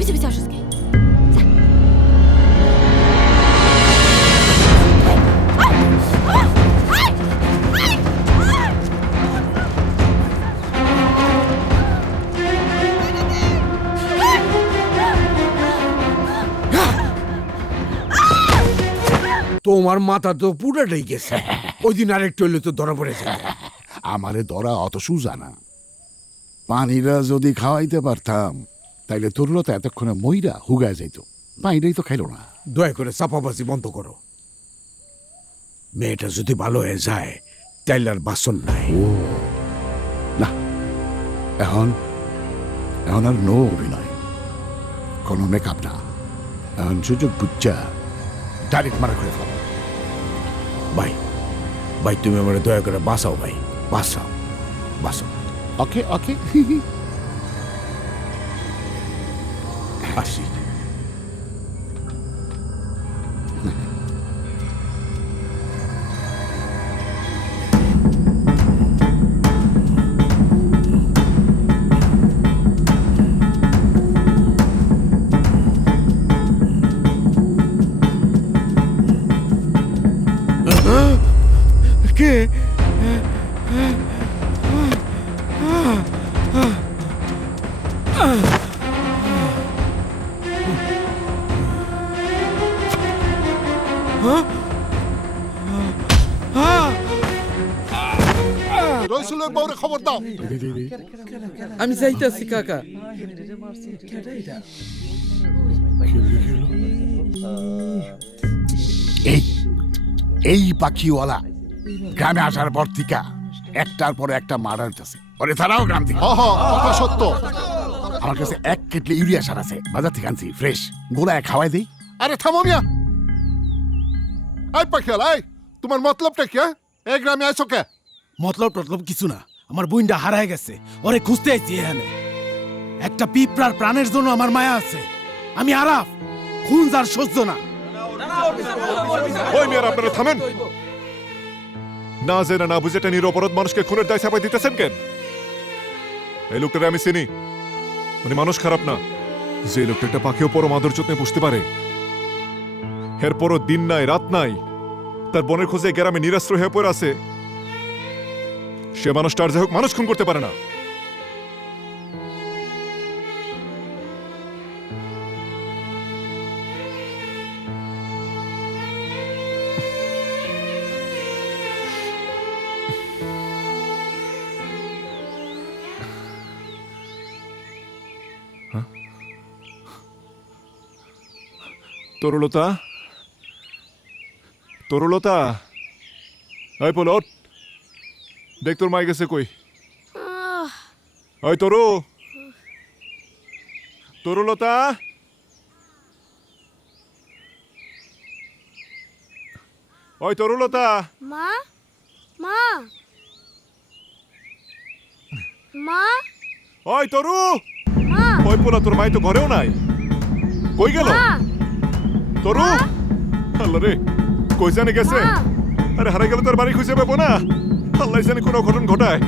পিছে পিছে আসিস কে? তোমার মাথা তো পুরাটাই গেছে। ওই দিন আরেকটু হইলে তো ধরা পড়েছে। আমারে ধরা অত সুজা না। পানিরা যদি খাওয়াইতে পারতাম তাইলে তরুলতা এতক্ষণে মইরা হুগায় যাইত। পানিটাই তো খাইল না। দয়া করে চাপাবাজি বন্ধ করো। মেয়েটা যদি ভালো হয়ে যায় তাইলে আর বাসন নাই। ও না, এখন এখন আর নো অভিনয়, কোনো মেকআপ না। এখন সুযোগ বুঝা ডাইরেক্ট মারা করে ফেলো। ভাই ভাই তুমি আমার দয়া করে বাঁচাও ভাই, বাঁচাও বাঁচাও। ওকে ওকে আসি। কে? রইসুলের বউরে খবর দাও। আমি যাইতাছি কাকা। এই এই পাখিওয়ালা গ্রামে আসার পর থেকে একটার পর একটা মারা হইতেছে। ওরে তারাও গ্রাম থেকে। কথা সত্য। আমার কাছে 1 কেটলি ইউরিয়া সার আছে, বাজার থেকে আনছি ফ্রেশ। গোলায় খাওয়াই দেই। আরে থামো মিয়া। এই পাখিয়াল, এই তোমার মতলবটা কি? এই গ্রামে আইছো কে? মতলব টতলব কিছু না, আমার বইনটা হারায় গেছে, ওরে খুঁজতে আইছি এখানে। একটা পিঁপড়ার প্রাণের জন্য আমার মায়া আছে। আমি আরাফ, খুন যার সহ্য না। ওই মেয়ের আপনারা থামেন। না জেনে না বুঝে একটা নিরপরাধ মানুষকে খুনের দায় চাপাই দিতেছেন কেন? এই লোকটারে আমি চিনি, মানে মানুষ খারাপ না। যে লোকটা একটা পাখিও পরম আদর যত্নে পুষতে পারে, এরপরও দিন নাই রাত নাই তার বনের খোঁজে গ্রামে নিরাশ্রয় হয়ে পড়ে আছে, সে মানুষটা আর যাই হোক মানুষ খুন করতে পারে না। তরুলতা, তরুলতা, এই পলট, দেখ তোর মাই গেছে কই? ওই তরু, তরুলতা, ওই তরুলতা। মা মা মা ওই তরু, মা ওই পোলা তোর মাই তো ঘরেও নাই, কই গেল? মা তরু, আল্লাহ রে, কই জানে গেছে? মা। আরে হারাই গেল তোর বাড়ি খুঁজে পাবো না, আল্লাহ জানে কোনো ঘটন ঘটায়।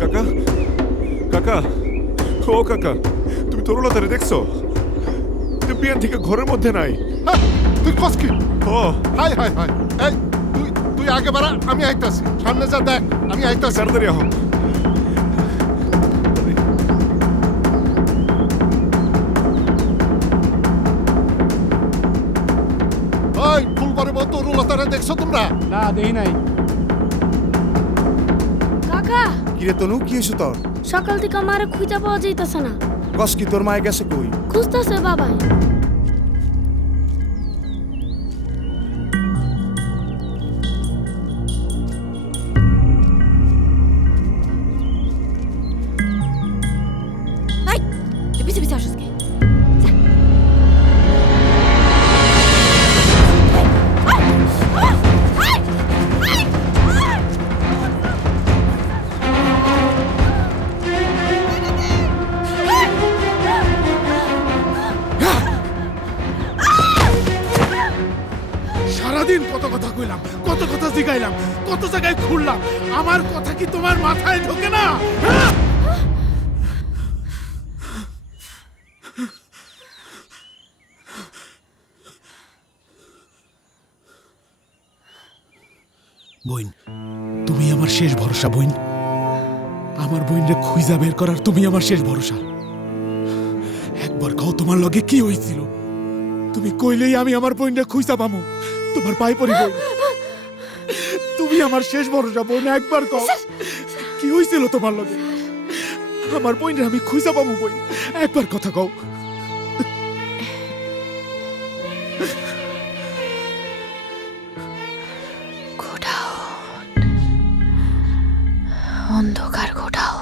কাকা, কাকা, ও কাকা, তুমি তরুলতারে দেখছো? তুই বিয়ান থেকে ঘরের মধ্যে নাই। হ্যাঁ, তুই কস কি? ও হাই হাই হাই। এই তুই তুই আগে বাড়া, আমি আইতাছি। সামনে যা দেখ, আমি আইতাছি। তাড়াতাড়ি আহ। ওই ফুলবাড়ি বউ তরুলতারে দেখছো তোমরা? না দেই নাই। কাকা, কিরে তনু, কি হয়েছে তোর? সকাল থেকে আমারে খুঁজে পাওয়া যাইতাছে না। কস কি, তোর মায়ে গেছে কই? খুঁজতেছে বাবাই। এই, তুই পিছে পিছে আসিস কে? আমার কথা কি তোমার মাথায় ঢোকে না হ্যাঁ? বইন, তুমি আমার শেষ ভরসা বইন। আমার বইনরে খুঁজা বের করার তুমি আমার শেষ ভরসা। একবার কও তোমার লগে কি হয়েছিল? তুমি কইলেই আমি আমার বইনরে খুঁজা পামু। তোমার পায়ে পড়ি বইন, তুমি আমার শেষ ভরসা বইন। একবার কও কি হয়েছিল তোমার লগে? আমার বইনরে আমি খুঁজা পামু বইন, একবার কথা কও। অন্ধকার গোটাও,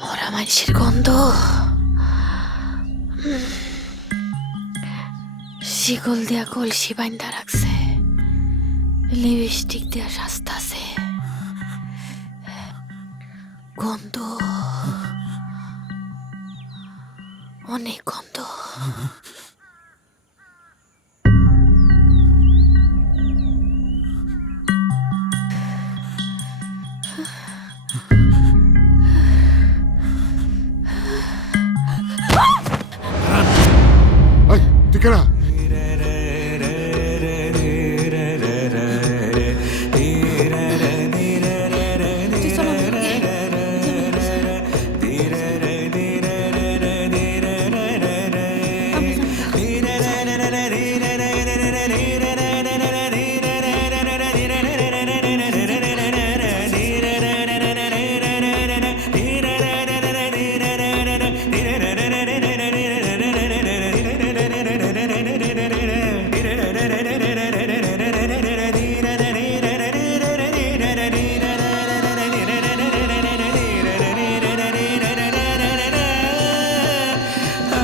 মরা মানুষের গন্ধ, শিকল দিয়া কলসি বাইন্দা রাখছে, লিপস্টিক দিয়া সাজতাছে, গন্ধ, অনেক গন্ধ। এই তুই কেনা তুই চল আমার লগে।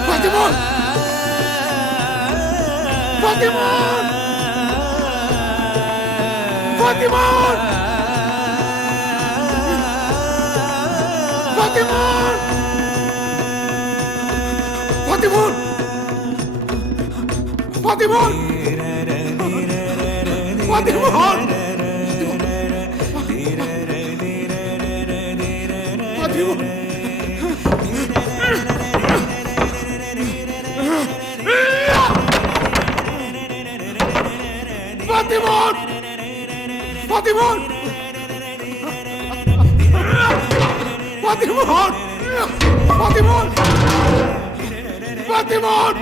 ফাতিমুন! ফাতিমুন! ফাতিমুন! ফাতিমুন! ফাতিমুন! ফাতিমুন! ফাতিমুন! ফাতিমুন! ফাতিমুন! ফাতিমুন! ফাতিমুন! ফাতিমুন! ফাতিমুন!